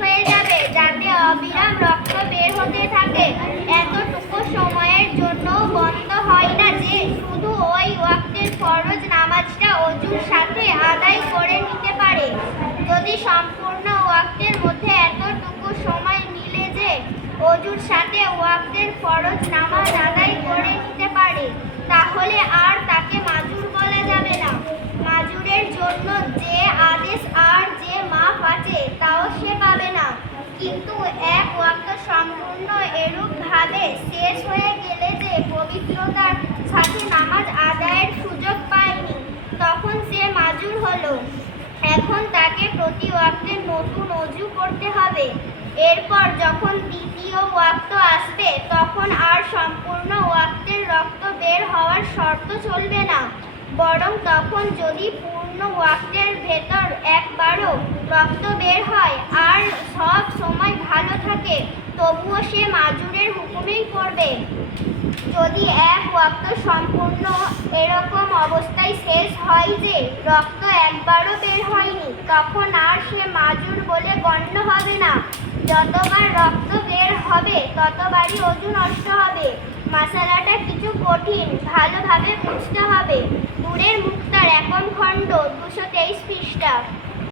হয়ে যাবে যাতে অবিরাম রক্ত বের হতে থাকে। এতটুকু সময়ের জন্য বন্ধ হয় না যে শুধু ওই ওয়াক্তের ফরজ নামাজটা অজুর সাথে আদায় করে নিতে পারে। যদি সম্পূর্ণ ওয়াক্তের মধ্যে এতটুকু সময় মিলে যে অজুর সাথে ওয়াক্তের ফরজ নামাজ আদায় করে নিতে পারে, তাহলে আর তাকে মাজুর বলা যাবে না মাজুরের জন্য যে আদেশ আর যে মাপ আছে তাও সে পাবে না কিন্তু এক ওয়াক্ত সম্পূর্ণ এরূপ ভাবে শেষ হয়ে গেলে যে পবিত্রতার সাথে নামাজ আদায়ের সুযোগ পায়নি, তখন সে মাজুর হলো। এখন তাকে প্রতি ওয়াক্তে নতুন অজু করতে হবে। এরপর যখন দ্বিতীয় ওয়াক্ত আসবে, তখন আর সম্পূর্ণ ওয়াক্তের রক্ত বের হওয়ার শর্ত চলবে না। বরং তখন যদি পূর্ণ ওয়াক্তের ভেতর একবারও রক্ত বের হয় সব সময় ভালো থাকে, তবুও সে মাজুরের হুকুমেই করবে। যদি এক ওয়াক্ত সম্পূর্ণ এরকম অবস্থায় শেষ হয় যে, রক্ত একবারও বের হয়নি, তখন আর সে মাজুর বলে গণ্য হবে না। যতবার রক্ত বের হবে, ততবারই অজু নষ্ট হবে। মশালাটা কিছু কঠিন, ভালোভাবে বুঝতে হবে। দূরের মুক্তার একম খণ্ড দুশো তেইশ পৃষ্ঠা।